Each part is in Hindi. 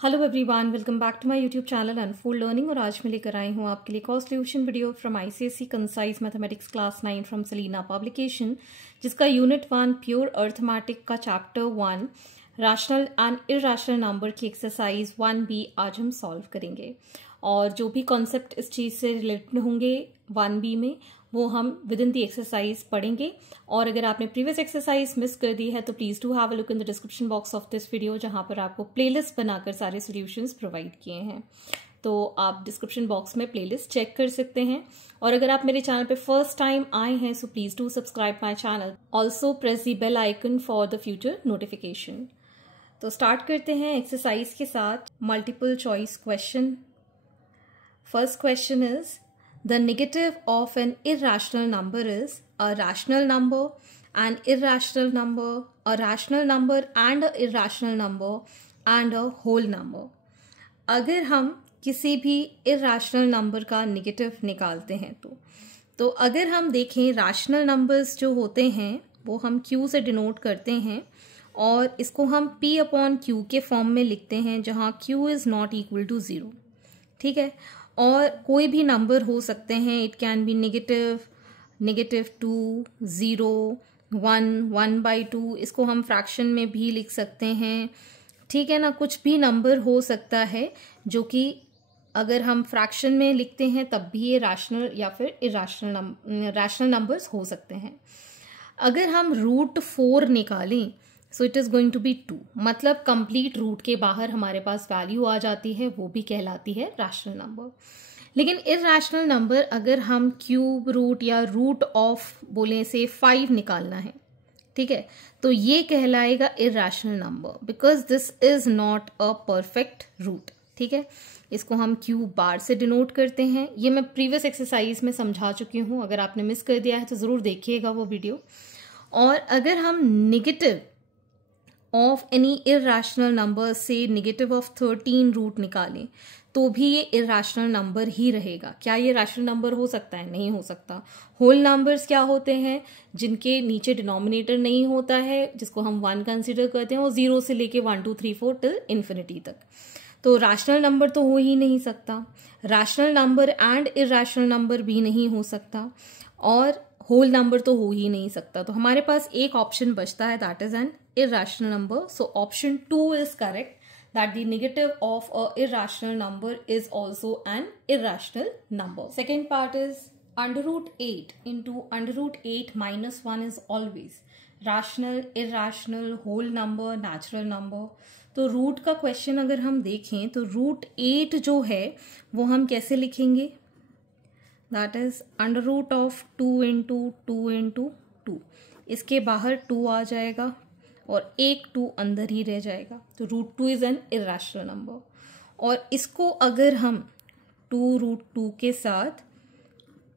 Hello everyone, welcome back to my YouTube channel unfold learning. और आज मैं लेकर आई हूँ आपके लिए cost solution video from ICSE concise mathematics class 9 from Selina publication, जिसका यूनिट 1 प्योर अर्थमेटिक का chapter 1 rational and irrational number की एक्सरसाइज 1B आज हम सॉल्व करेंगे। और जो भी कॉन्सेप्ट इस चीज़ से रिलेटेड होंगे 1B में वो हम विद इन दी एक्सरसाइज पढ़ेंगे। और अगर आपने प्रीवियस एक्सरसाइज मिस कर दी है तो please do have a look in the description box of this video, जहां पर आपको प्लेलिस्ट बनाकर सारे सॉल्यूशंस प्रोवाइड किए हैं। तो आप डिस्क्रिप्शन बॉक्स में प्लेलिस्ट चेक कर सकते हैं। और अगर आप मेरे चैनल पे फर्स्ट टाइम आए हैं so please do subscribe my channel, also press the bell icon for the future notification. तो स्टार्ट करते हैं एक्सरसाइज के साथ। Multiple choice question. First question is the negative of an irrational number is a rational number, an irrational number, a rational number and a irrational number and a whole number। अगर हम किसी भी irrational number का negative निकालते हैं तो अगर हम देखें rational numbers जो होते हैं वो हम Q से डिनोट करते हैं और इसको हम P अपॉन Q के फॉर्म में लिखते हैं, जहाँ Q is not equal to 0। ठीक है। और कोई भी नंबर हो सकते हैं, इट कैन बी नेगेटिव, -2, 0, 1, 1/2। इसको हम फ्रैक्शन में भी लिख सकते हैं। ठीक है ना, कुछ भी नंबर हो सकता है जो कि अगर हम फ्रैक्शन में लिखते हैं तब भी ये रैशनल या फिर रैशनल नंबर्स हो सकते हैं। अगर हम √4 निकालें so it is going to be 2, मतलब कंप्लीट रूट के बाहर हमारे पास वैल्यू आ जाती है, वो भी कहलाती है रैशनल नंबर। लेकिन इरैशनल नंबर अगर हम क्यूब रूट या रूट ऑफ बोले से 5 निकालना है, ठीक है, तो ये कहलाएगा irrational number because this is not a perfect root. ठीक है, इसको हम क्यूब बार से डिनोट करते हैं। ये मैं प्रीवियस एक्सरसाइज में समझा चुकी हूँ, अगर आपने मिस कर दिया है तो जरूर देखिएगा वो वीडियो। और अगर हम negative of any irrational number से नेगेटिव ऑफ 13 रूट निकालें तो भी ये इरैशनल नंबर ही रहेगा। क्या ये रैशनल नंबर हो सकता है? नहीं हो सकता। होल नंबर्स क्या होते हैं? जिनके नीचे डिनोमिनेटर नहीं होता है, जिसको हम 1 कंसिडर करते हैं, वो 0 से लेके 1 2 3 4 टिल इन्फिनिटी तक। तो रैशनल नंबर तो हो ही नहीं सकता। Rational number and irrational number भी नहीं हो सकता और होल नंबर तो हो ही नहीं सकता। तो हमारे पास एक ऑप्शन बचता है, that is an irrational number. So option 2 is correct, that the negative of a irrational number is also an irrational number. Second part is √8 into √8 minus 1 is always rational, irrational, whole number, natural number. तो रूट का क्वेश्चन अगर हम देखें तो √8 जो है वो हम कैसे लिखेंगे? That is √2 into 2 into 2। इसके बाहर 2 आ जाएगा और एक 2 अंदर ही रह जाएगा, तो √2 इज एन इरैशनल नंबर। और इसको अगर हम 2√2 के साथ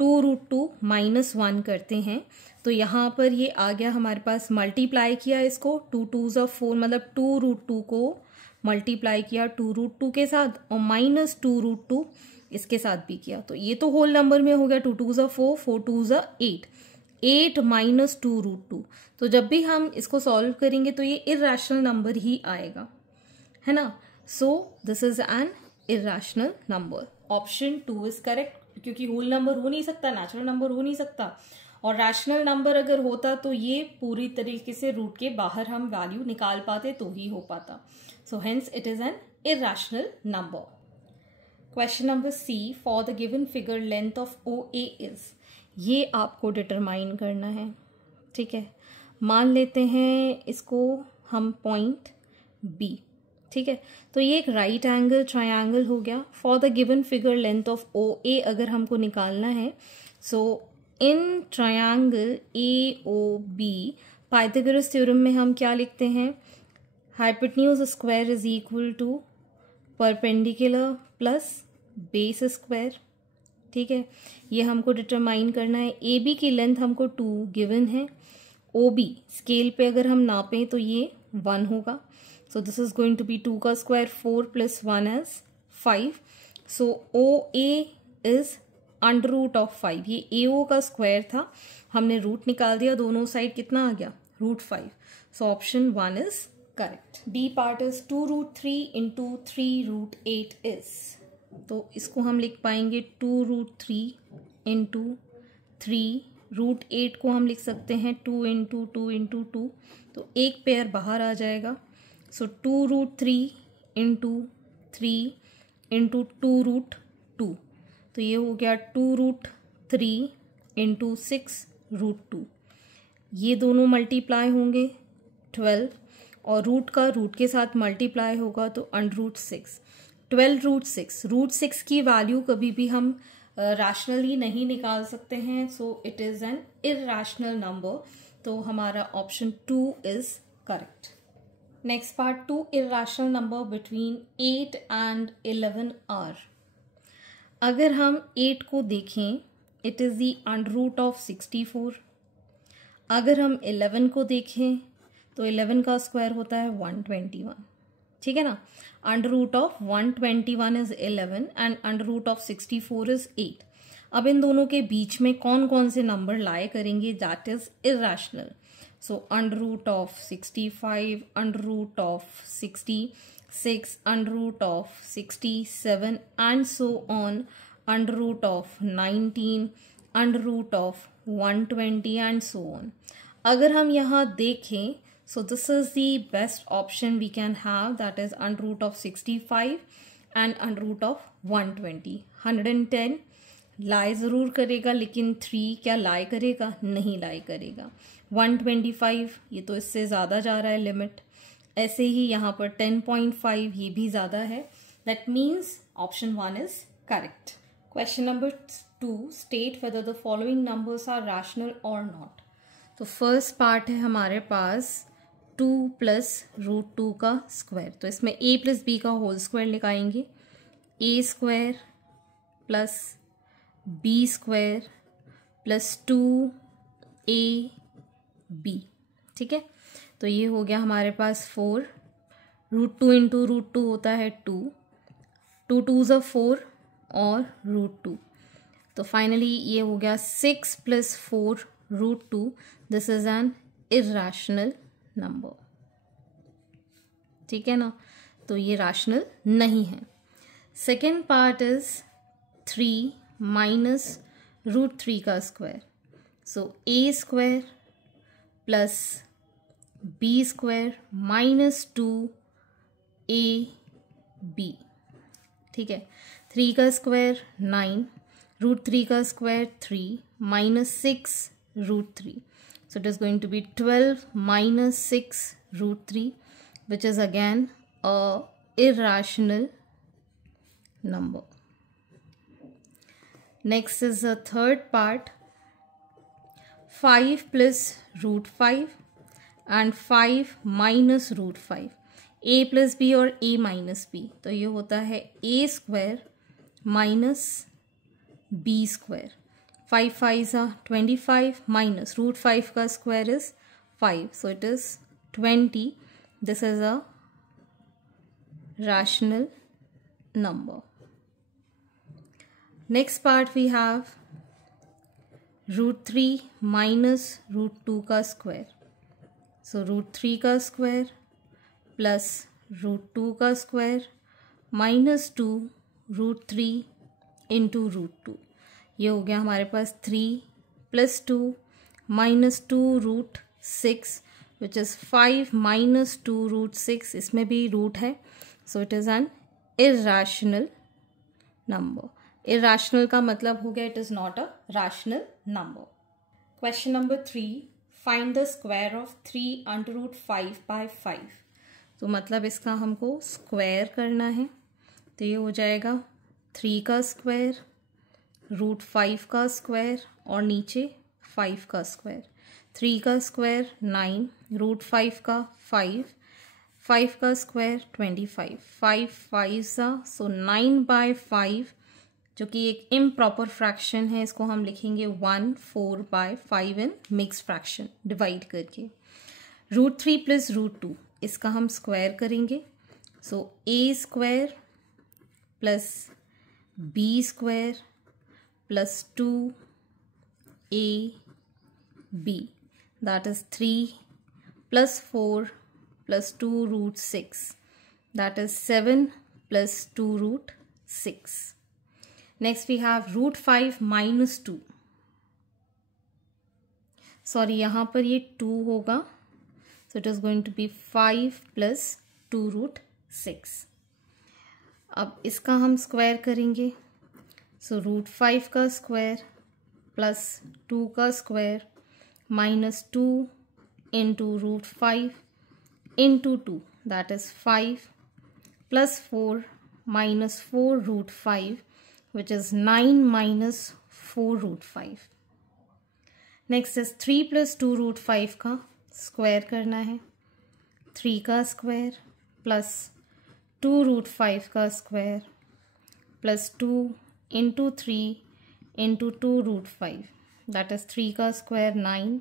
2√2 - 1 करते हैं तो यहाँ पर ये आ गया हमारे पास, मल्टीप्लाई किया इसको, 2 2s are 4, मतलब 2√2 को मल्टीप्लाई किया 2√2 के साथ और -2√2 इसके साथ भी किया, तो ये तो होल नंबर में हो गया। 2 2s are 4, 4 2s are 8, 8 - 2√2। तो जब भी हम इसको सॉल्व करेंगे तो ये इरैशनल नंबर ही आएगा, है ना। सो this is an irrational number. Option 2 is correct, क्योंकि होल नंबर हो नहीं सकता, नेचुरल नंबर हो नहीं सकता, और रैशनल नंबर अगर होता तो ये पूरी तरीके से रूट के बाहर हम वैल्यू निकाल पाते तो ही हो पाता। So hence it is an irrational number. Question number C, for the given figure length of OA is, ये आपको डिटरमाइन करना है। ठीक है, मान लेते हैं इसको हम पॉइंट B। ठीक है, तो ये एक राइट एंगल ट्रायंगल हो गया। For the given figure length of OA अगर हमको निकालना है, so in triangle AOB Pythagoras theorem में हम क्या लिखते हैं? Hypotenuse square is equal to perpendicular plus base square. ठीक है, ये हमको डिटरमाइन करना है। AB की लेंथ हमको 2 गिवन है। OB स्केल पे अगर हम नापें तो ये 1 होगा। So this is going to be 2 का square 4 + 1 is 5। So OA is √5। ये AO का स्क्वायर था, हमने रूट निकाल दिया, दोनों साइड कितना आ गया? √5। So option 1 is correct. D part is 2√3 into 3√8 is, तो इसको हम लिख पाएंगे 2√3 इंटू 3√8 को हम लिख सकते हैं 2 इंटू 2 इंटू 2, तो एक पेयर बाहर आ जाएगा। सो 2√3 इंटू 3 इंटू 2√2, तो ये हो गया 2√3 इंटू 6√2। ये दोनों मल्टीप्लाई होंगे 12 और रूट का रूट के साथ मल्टीप्लाई होगा तो √6। 12√6, √6 की वैल्यू कभी भी हम रैशनली नहीं निकाल सकते हैं, so it is an irrational number, तो हमारा option 2 is correct. Next part, 2 irrational number between 8 and 11 are. अगर हम 8 को देखें, it is the under of 64। अगर हम 11 को देखें तो 11 का स्क्वायर होता है 121, ठीक है ना। Under of 121 is 11 and under of 64 is 8। अब इन दोनों के बीच में कौन कौन से नंबर लाए करेंगे, that is irrational. So under of 65, under of 66, under of 67 and so on, under of 19, under of 120 and so on. अगर हम यहाँ देखें, so this is the best option we can have, that is under root of 65 and under root of 120. 110 लाई ज़रूर करेगा, लेकिन 3 क्या लाई करेगा, नहीं लाई करेगा। 125 ये तो इससे ज़्यादा जा रहा है लिमिट, ऐसे ही यहाँ पर 10.5 ये भी ज़्यादा है। That means option 1 is correct. Question number 2, state whether the following numbers are rational और नॉट। तो फर्स्ट पार्ट है हमारे पास 2 प्लस √2 का स्क्वायर, तो इसमें a प्लस बी का होल स्क्वायर लिखाएंगे, a square plus B square plus 2ab, ठीक है। तो ये हो गया हमारे पास 4, √2 इंटू √2 होता है 2, 2 2s are 4 और √2, तो फाइनली ये हो गया 6 plus 4 √2। This is an irrational number, ठीक है ना, तो ये रैशनल नहीं है। सेकेंड पार्ट इज 3 माइनस √3 का square, so a square plus b square minus 2ab, ठीक है। 3 का स्क्वायर 9, √3 का square 3 minus 6 √3, so it is going to be 12 minus 6 √3, which is again a irrational number. Next is the third part, 5 plus √5 and 5 minus √5, a plus b और a minus b, तो ये होता है a square minus b square. 5 5s are 25 minus √5 का square is 5, so it is 20. This is a rational number. Next part we have √3 minus √2 का स्क्वायर, so √3 का स्क्वायर प्लस √2 का स्क्वायर माइनस 2 √3 इंटू √2, ये हो गया हमारे पास 3 plus 2 minus 2 √6, which is 5 minus 2 √6, इसमें भी रूट है, so it is an irrational number. Irrational का मतलब हो गया it is not a rational number. Question number 3, find the square of 3 under root 5 by 5। तो मतलब इसका हमको स्क्वायर करना है, तो ये हो जाएगा 3 का स्क्वायर, √5 का स्क्वायर और नीचे 5 का स्क्वायर। 3 का स्क्वायर 9, √5 का 5, 5 का स्क्वायर 25, 5 5s सो 9/5, जो कि एक इम्प्रॉपर फ्रैक्शन है, इसको हम लिखेंगे 1/4/5 इन मिक्स फ्रैक्शन डिवाइड करके। √3 प्लस √2 इसका हम स्क्वायर करेंगे, सो a square plus b square plus 2ab, that is 3 plus 4 plus 2 root 6. That is 7 plus 2 root 6. Next we have root 5 minus 2. Sorry, यहाँ पर ये 2 होगा. So it is going to be 5 plus 2 root 6. अब इसका हम स्क्वायर करेंगे. So root 5 का स्क्वायर प्लस 2 का square minus 2 into root 5 into 2, that is 5 plus 4 minus 4 root 5, which is 9 minus 4 root 5. Next is 3 plus 2 root 5 का स्क्वायर करना है. 3 का स्क्वायर प्लस 2 root 5 का square plus 2 into 3 into 2 root 5, that is 3 का स्क्वायर 9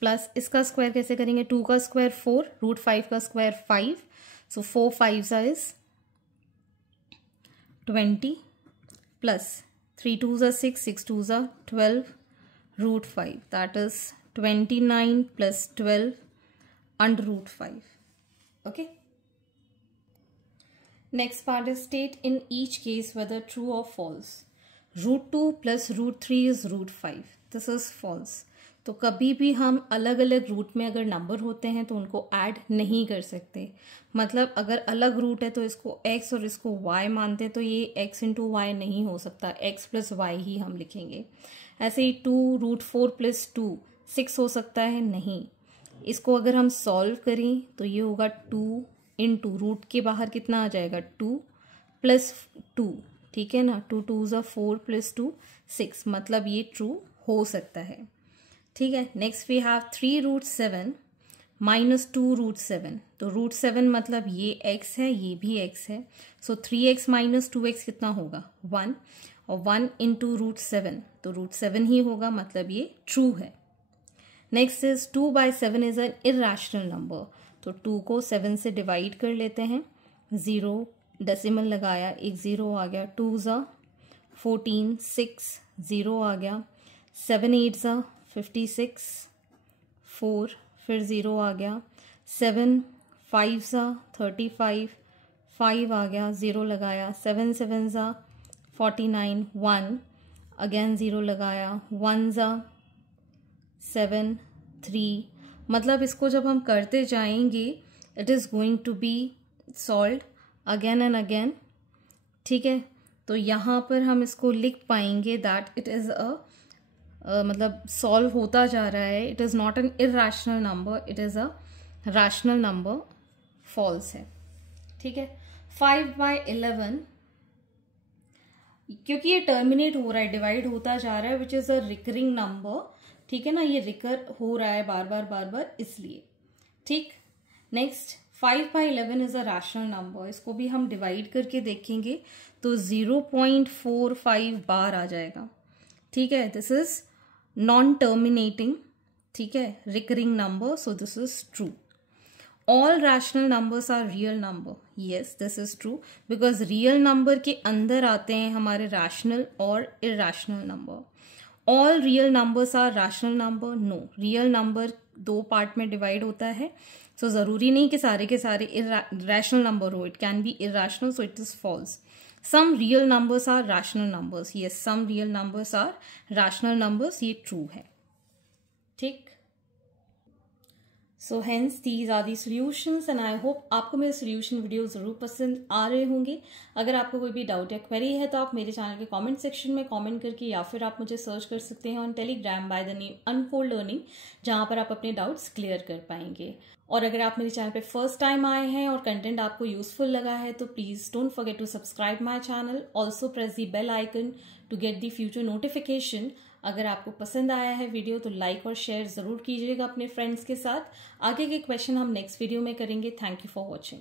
प्लस इसका स्क्वायर कैसे करेंगे. 2 का स्क्वायर 4, root 5 का square 5, so 4 5s is 20 plus 3 2s are 6, 6 2s are 12 root 5, that is 29 plus 12 under root 5. Okay. Next part is state in each case whether true or false. Root 2 plus root 3 is root 5. This is false. तो कभी भी हम अलग अलग रूट में अगर नंबर होते हैं तो उनको ऐड नहीं कर सकते. मतलब अगर अलग रूट है तो इसको x और इसको y मानते हैं तो ये x इंटू वाई नहीं हो सकता, x प्लस वाई ही हम लिखेंगे. ऐसे ही 2 रूट 4 प्लस 2 6 हो सकता है, नहीं. इसको अगर हम सॉल्व करें तो ये होगा 2 इंटू रूट के बाहर कितना आ जाएगा 2 प्लस 2, ठीक है ना. 2 2s are 4 प्लस 2 6, मतलब ये ट्रू हो सकता है. ठीक है. Next we have 3 root 7 minus 2 root 7. तो रूट 7 मतलब ये x है, ये भी x है. सो 3x माइनस 2x कितना होगा 1, और 1 इंटू रूट 7 तो रूट 7 ही होगा, मतलब ये ट्रू है. Next is 2 by 7 is an irrational number. तो 2 को 7 से डिवाइड कर लेते हैं. 0 डेसिमल लगाया, एक 0 आ गया. 2 ज़ा 14, 6 0 आ गया. 7 8 ज़ा 56, 4 फिर 0 आ गया. 7 5 ज़ा 35, 5 आ गया, 0 लगाया. 7 7 ज़ा 49, 1 अगेन 0 लगाया. 1 ज़ा 7 3, मतलब इसको जब हम करते जाएंगे it is going to be solved again and again. ठीक है. तो यहाँ पर हम इसको लिख पाएंगे दैट इट इज़ मतलब सॉल्व होता जा रहा है. It is not an irrational number, it is a rational number. False है. ठीक है. 5 by 11, क्योंकि ये टर्मिनेट हो रहा है, डिवाइड होता जा रहा है, which is a recurring number. ठीक है ना, ये रिकर हो रहा है बार बार इसलिए. ठीक. Next 5 by 11 is a rational number. इसको भी हम डिवाइड करके देखेंगे तो 0.45 बार आ जाएगा. ठीक है. This is non terminating. ठीक है. Recurring number, so this is true. All rational numbers are real number. Yes, this is true, because real number के अंदर आते हैं हमारे रैशनल और irrational number. All real numbers are rational number. No, real number 2 part में डिवाइड होता है. सो जरूरी नहीं कि सारे के सारे रैशनल नंबर हो. It can be irrational, so it is false. Some real numbers are rational numbers. Yes, some real numbers are rational numbers. ये ट्रू है. ठीक. So hence these are the solutions and I hope आपको मेरे सॉल्यूशन वीडियो जरूर पसंद आ रहे होंगे. अगर आपको कोई भी डाउट या क्वेरी है तो आप मेरे चैनल के कमेंट सेक्शन में कमेंट करके, या फिर आप मुझे सर्च कर सकते हैं on Telegram by the name unfold learning, जहां पर आप अपने डाउट्स क्लियर कर पाएंगे. और अगर आप मेरे चैनल पे फर्स्ट टाइम आए हैं और कंटेंट आपको यूजफुल लगा है तो please don't forget to subscribe my channel. Also press the bell icon to get the future notification. अगर आपको पसंद आया है वीडियो तो लाइक और शेयर जरूर कीजिएगा अपने फ्रेंड्स के साथ. आगे के क्वेश्चन हम नेक्स्ट वीडियो में करेंगे. Thank you for watching.